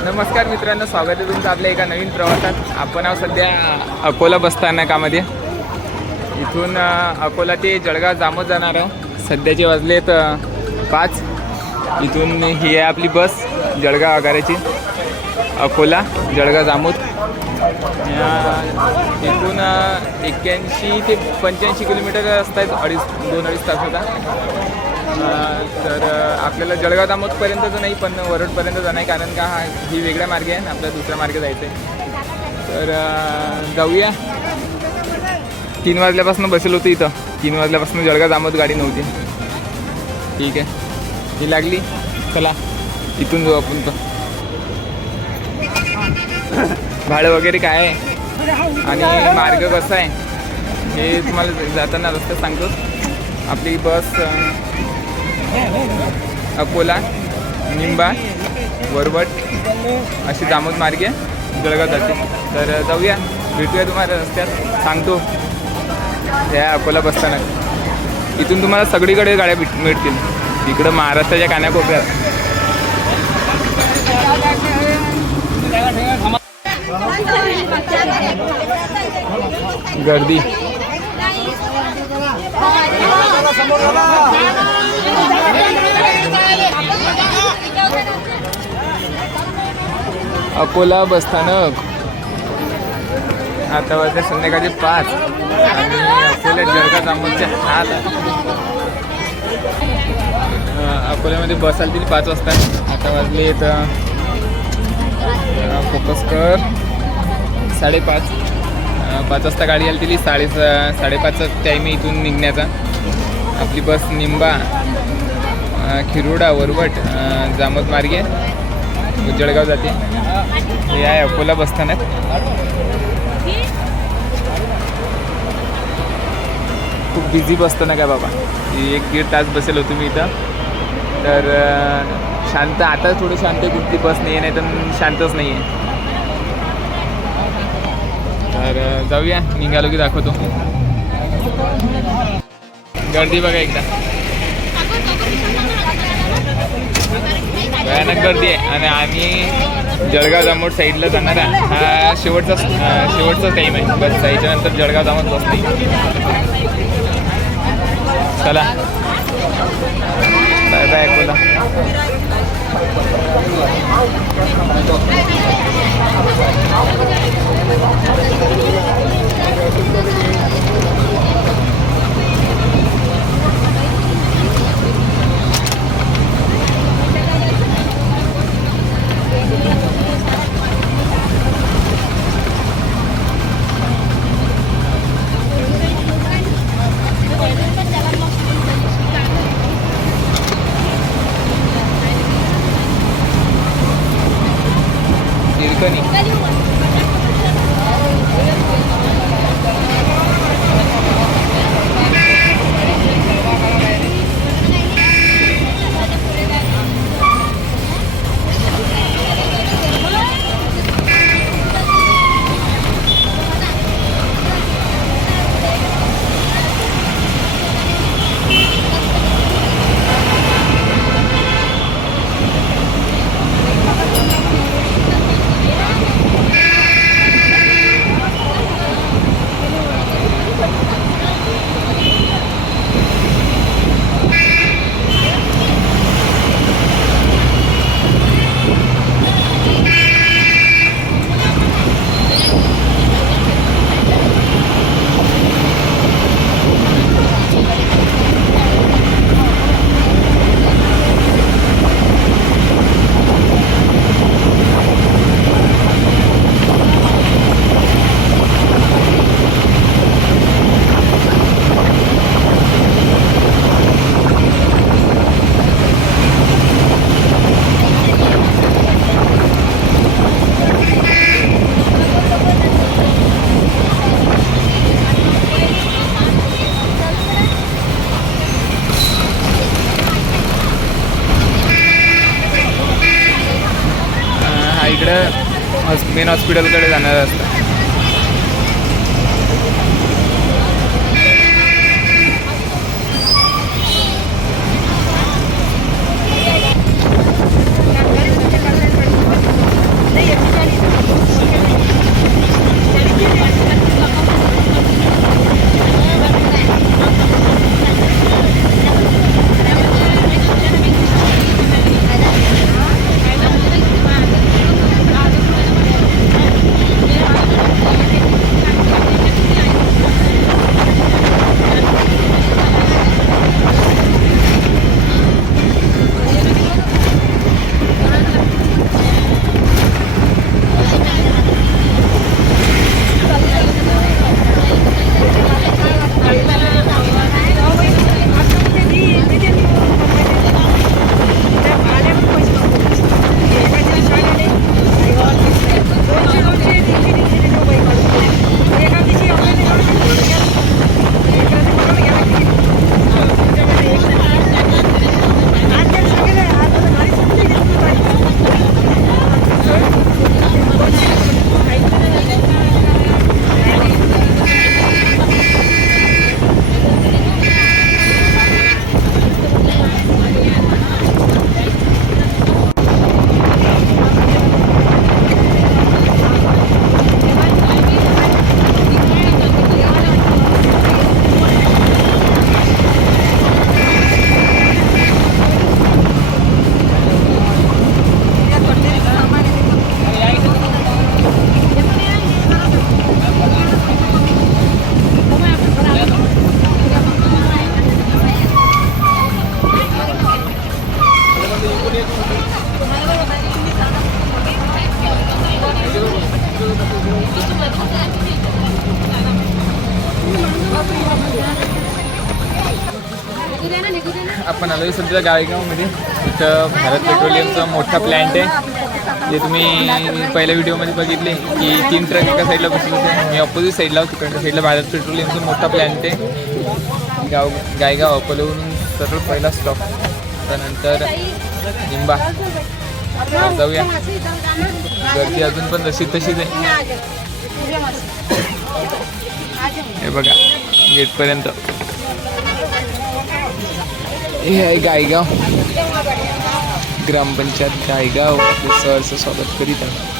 नमस्कार मित्रांनो, स्वागत आहे तुमचं आपल्या एका नवीन प्रवासात. आपण आहोत सध्या अकोला बसस्थानकामध्ये. इथून अकोला ते जळगाव जामोद जाणार आहोत. सध्याचे वाजलेत 5. इथून ही आहे आपली बस जळगाव आगाराची, अकोला जळगाव जामोद. इथून 81 ते 85 किलोमीटर रस्ता आहे, 2-2.5 तास होता. तर आपल्याला जळगाव जामोदपर्यंतच नाही पण वरडपर्यंत जाणं आहे, कारण का ही वेगळ्या मार्गे आहे, आपल्याला दुसऱ्या मार्गे जायचं आहे. तर जाऊया. 3 वाजल्यापासून बसेल होतं इथं. 3 वाजल्यापासून जळगाव जामोद गाडी नव्हती. ठीक आहे, ही लागली. चला इथून जाऊ आपण. तर भाडं वगैरे काय आहे आणि मार्ग कसा आहे हे तुम्हाला जाताना रस्ता सांगतो. आपली बस अकोला, निंबा, वरवट अशी जामोद मार्गे जळगाव जाते. तर जाऊया, भेटूया तुम्हाला रस्त्यात, सांगतो. ह्या अकोला बसस्थानक इथून तुम्हाला सगळीकडे गाड्या मिळतील. इकडं महाराष्ट्राच्या कानाकोपऱ्यात गर्दी. अकोला बसस्थानक आता वाजले संध्याकाळचे 5 आणि अकोला जळगाव जामोदच्या हाल. अकोल्यामध्ये बस आली 5 वाजता. आता वाजले तर फोकस कर 5:30. 5 वाजता गाडी आली ती 5:30चा टाईम आहे इथून निघण्याचा. आपली बस निंबा, खिरोडा, वरवट, जामोद मार्गे जळगाव जाते. हे आहे अकोला बसस्थानक. खूप बिझी बसस्थानक आहे बाबा. 1-1.5 तास बसेल होतो मी इथं. तर शांत, आता थोडं शांत आहे. कुठली बस नाही आहे, नाही तर शांतच नाही आहे. तर जाऊया, निघालो की दाखवतो. गर्दी बघा एकदा, भयानक गर्दी आहे. आणि आम्ही जळगाव जामोद साईडला जाणार आहे. हा शेवटचा टाईम आहे बसचा. याच्यानंतर जळगाव जामोद बस नाही. चला, बाय बाय अकोला. इकडं मेन हॉस्पिटलकडे जाणार असतं. आपण आलो सध्या गायगावमध्ये. इथं भारत पेट्रोलियमचा मोठा प्लॅन्ट आहे, जे तुम्ही पहिल्या व्हिडिओमध्ये बघितले की 3 ट्रक एका साईडला बसले होते. मी ऑपोजिट साईडला तिकडच्या साईडला भारत पेट्रोलियमचा मोठा प्लॅन्ट आहे. गायगाव अकोल्यावरून सरळ पहिला स्टॉप, त्यानंतर निंबा. जाऊया, गर्दी अजून पण जशी तशीच आहे. हे बघा गेटपर्यंत. हे आहे गायगाव ग्रामपंचायत गायगाव. आपले सहर्ष स्वागत करीत आहे.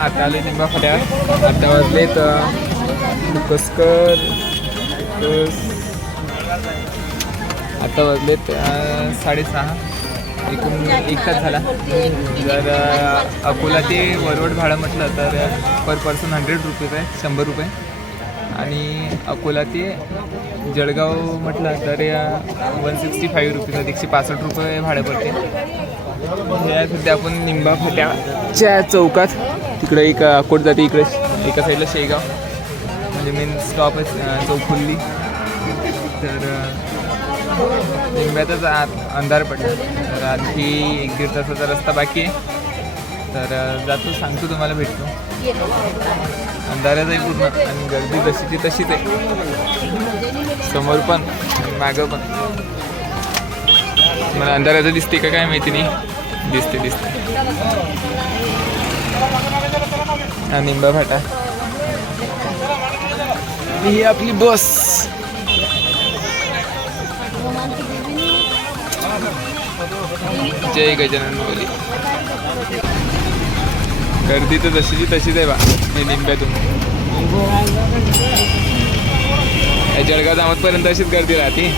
आता आले निंबा फाट्या. आता वाजलेत कसकर. आता वाजलेत 6:30. एकूण 1 तास झाला. जर अकोला ते वरवड भाडं म्हटलं तर पर पर्सन 100 रुपये आहे, 100 रुपये. आणि अकोला ते जळगाव म्हटलं तर 165 रुपये, 165 रुपये भाडं पडते. हे आहे सध्या आपण निंबा फाट्याच्या चौकात. तिकडे एक अकोट जाते, इकडे एका साईडला शेगाव म्हणजे मेन स्टॉप आहे चौफुल्ली. तर निंब्यातच अंधार पडला, तर आणखी 1-1.5 तासाचा रस्ता बाकी आहे. तर जातो, सांगतो तुम्हाला, भेटतो. अंधाराच आहे पूर्ण आणि गर्दी तशीची तशीच आहे, समोर पण आणि मागं पण. मला अंधाराचं दिसते का काय माहिती नाही, दिसते. हा निंबा फाटा. ही आपली बस. जय गजानन बोली. गर्दी तर जशीची तशीच आहे बा हे निंब्यातून. जळगाव जामतपर्यंत अशीच गर्दी राहते.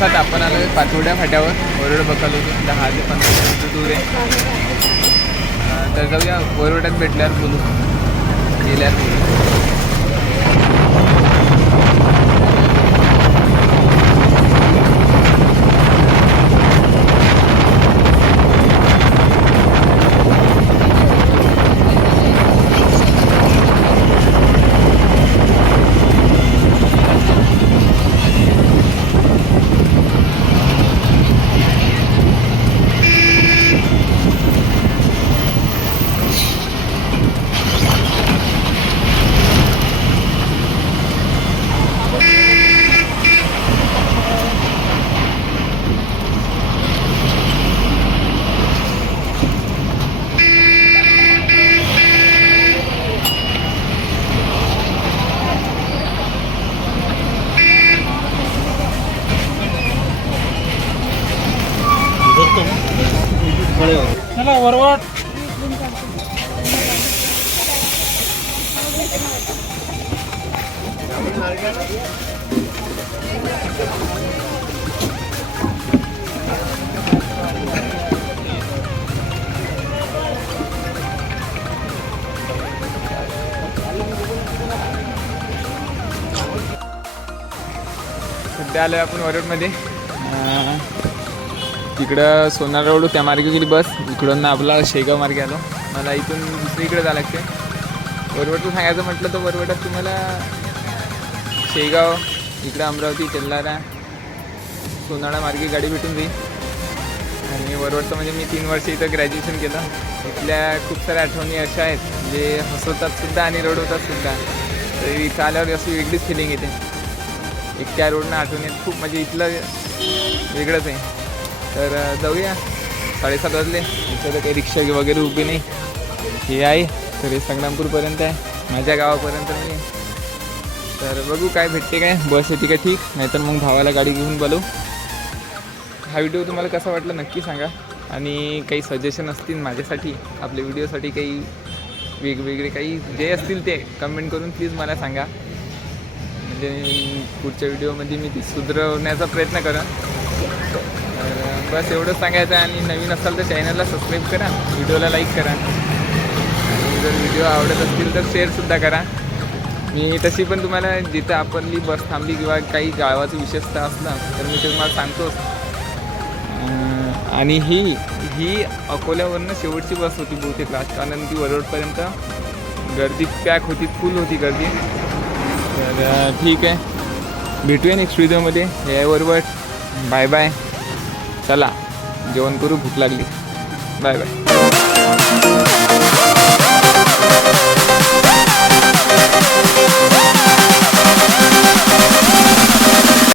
तासात आपण आलो पाचोड्या फाट्यावर. वरुड बकाल होतो 10 ते 15 किलोमीटर दूर आहे. तर जाऊया वरुडात भेटल्यावर बोलू, गेल्यावर बोलू. चला वरवाट सध्या आलो आपण वरुडमध्ये. तिकडं सोनार रोड त्या मार्गे गेली बस, इकडून आपला शेगाव मार्गे आलो. मला इथून दुसरीकडे जावं लागते. वरवडचं सांगायचं म्हटलं तर वरवडात तुम्हाला शेगाव, इकडं अमरावती, तेल्हारा, सोनाळा मार्गे गाडी भेटून जाईल. आणि वरवडचं म्हणजे मी 3 वर्ष इथं ग्रॅज्युएशन केलं. इथल्या खूप साऱ्या आठवणी अशा आहेत जे हसवतात सुद्धा आणि रडवतात सुद्धा. तर इथं आल्यावर अशी वेगळीच फिलिंग येते. इतक्या रोडनं आठवणीत खूप म्हणजे इथलं वेगळंच आहे. तर जाऊया. 7:30 वाजले. इथं तर काही रिक्षा वगैरे उभी नाही. हे आहे तर हे संग्रामपूरपर्यंत आहे, माझ्या गावापर्यंत नाही आहे. तर बघू काय भेटते, काय बस येते का ठीक, नाहीतर मग भावाला गाडी घेऊन बोलू. हा व्हिडिओ तुम्हाला कसा वाटला नक्की सांगा. आणि काही सजेशन असतील माझ्यासाठी, आपल्या व्हिडिओसाठी काही वेगवेगळे काही जे असतील ते कमेंट करून प्लीज मला सांगा. म्हणजे पुढच्या व्हिडिओमध्ये मी ती सुधारवण्याचा प्रयत्न करेन. तर बस एवढंच सांगायचं आहे. आणि नवीन असाल तर चॅनलला सबस्क्राईब करा, व्हिडिओला लाईक करा. आणि जर व्हिडिओ आवडत असतील तर शेअरसुद्धा करा. मी तशी पण तुम्हाला जिथं आपली बस थांबली किंवा काही गावाचं विशेषतः असलं तर मी तुम्हाला सांगतोच. आणि ही अकोल्यावरनं शेवटची बस होती बहुतेक कारण ती वरवडपर्यंत गर्दी पॅक होती, फुल होती गर्दी. तर ठीक आहे, भेटूया नेक्स्ट व्हिडिओमध्ये. हे वरवड. Bye bye. चला जेवण करू, भूक लागली. Bye bye.